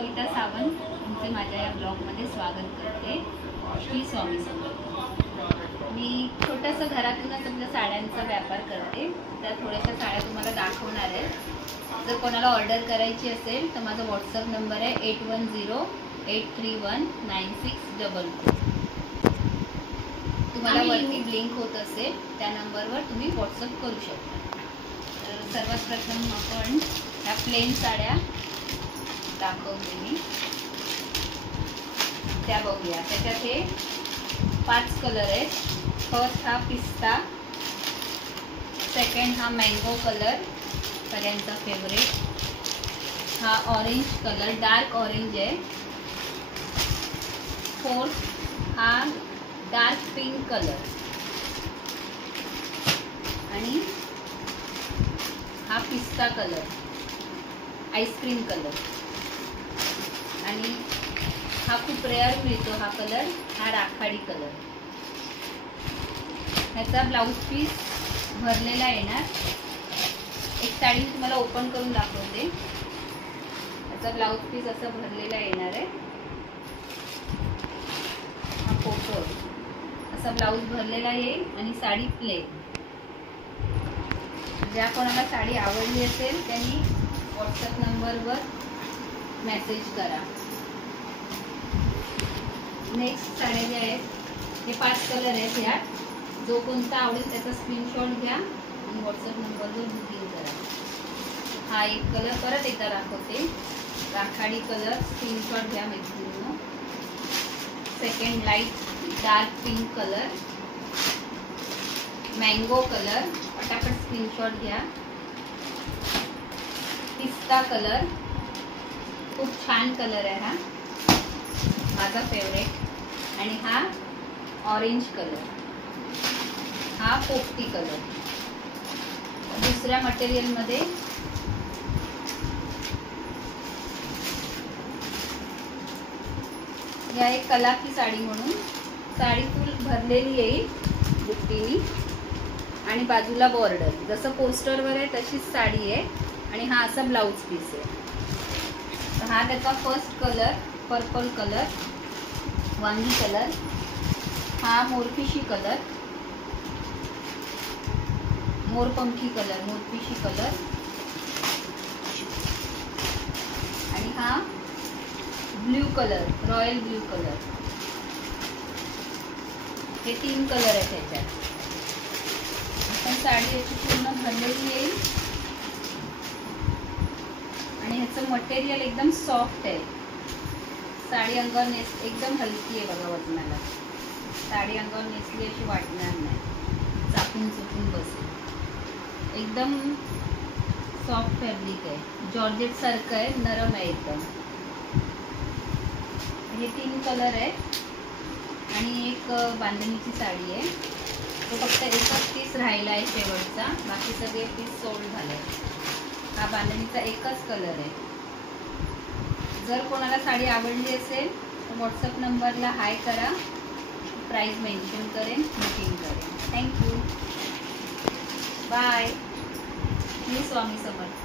कविता सावंत तुमचे माझ्या या ब्लॉगमध्ये स्वागत करते। श्री स्वामी समर्थ। मी छोटासा घरातूनच आपल्या साड्यांचा व्यापार करते। त्या थोड्याशा साड्या तुम्हाला दाखवणार आहे। जर कोणाला ऑर्डर करायची असेल तर माझा व्हॉट्सअप नंबर आहे 8108319622। तुम्हाला वरती लिंक होत असेल त्या नंबरवर तुम्ही व्हॉट्सअप करू शकता। तर सर्वात प्रथम आपण ह्या प्लेन साड्या दाखवते मी, त्या बघूया। त्याच्यात हे 5 कलर आहेत। फर्स्ट हा पिस्ता, सेकंड हा मँगो कलर सगळ्यांचा फेवरेट, हा ऑरेंज कलर डार्क ऑरेंज आहे, फोर्थ हा डार्क पिंक कलर आणि हा पिस्ता कलर आईस्क्रीम कलर आणि हा खूप रेअर मिळतो हा कलर, हा राखाडी कलर। ह्याचा ब्लाउज पीस भरलेला येणार। एक साडी तुम्हाला ओपन करून दाखवते। ह्याचा ब्लाउज पीस असा भरलेला येणार आहे। हा फोटो असा ब्लाउज भरलेला येईल आणि साडी प्लेन। ज्या कोणाला साडी आवडली असेल त्यांनी व्हॉट्सअप नंबरवर मेसेज करा। नेक्स्ट साड्या ज्या आहेत हे 5 कलर आहेत। ह्यात जो कोणता आवडेल त्याचा स्क्रीनशॉट घ्या आणि व्हॉट्सअप नंबरवर बुकिंग करा। हा एक कलर परत एकदा दाखवते, राखाडी कलर, स्क्रीनशॉट घ्या मैत्रिणींनो। Second light dark pink colour, mango colour, पटापट स्क्रीनशॉट घ्या। पिस्ता कलर खूप छान कलर आहे हा, माझा फेवरेट। आणि हा ऑरेंज कलर, हा पोपटी कलर। दुसऱ्या मटेरियल मध्ये या एक कलाकी साडी म्हणून साडी फुल भरलेली येईल बुट्टीनी आणि बाजूला बॉर्डर, जसं पोस्टरवर आहे तशीच साडी आहे। आणि हा असा ब्लाउज पीस आहे। हा त्याचा फर्स्ट कलर पर्पल कलर, वांगी कलर, हा मोरपिशी कलर, मोरपंखी कलर, मोरपिशी कलर आणि हा blue colour, royal blue colour. हे 3 कलर आहेत त्याच्यात। आपण साडी याची पूर्ण भरलेली येईल आणि ह्याचं मटेरियल एकदम सॉफ्ट आहे। साडी अंगावर एकदम हलकी आहे बघा वजनाला। साडी अंगावर नेसली अशी वाटणार नाही, चापून चुपून बसेल। एकदम सॉफ्ट फॅब्रिक आहे, जॉर्जेट सारखं आहे, नरम आहे एकदम। हे 3 कलर आहे आणि एक बांधणीची साडी आहे। तो फक्त एकच पीस राहिला आहे शेवटचा, बाकी सगळे पीस सोल्ड झाले। हा बांधणीचा एकच कलर आहे। जर कोणाला साडी आवडली असेल तर व्हॉट्सअप नंबरला हाय करा, प्राइस मेन्शन करेन, बुकिंग करेन। Thank you, bye. श्री स्वामी समर्थ।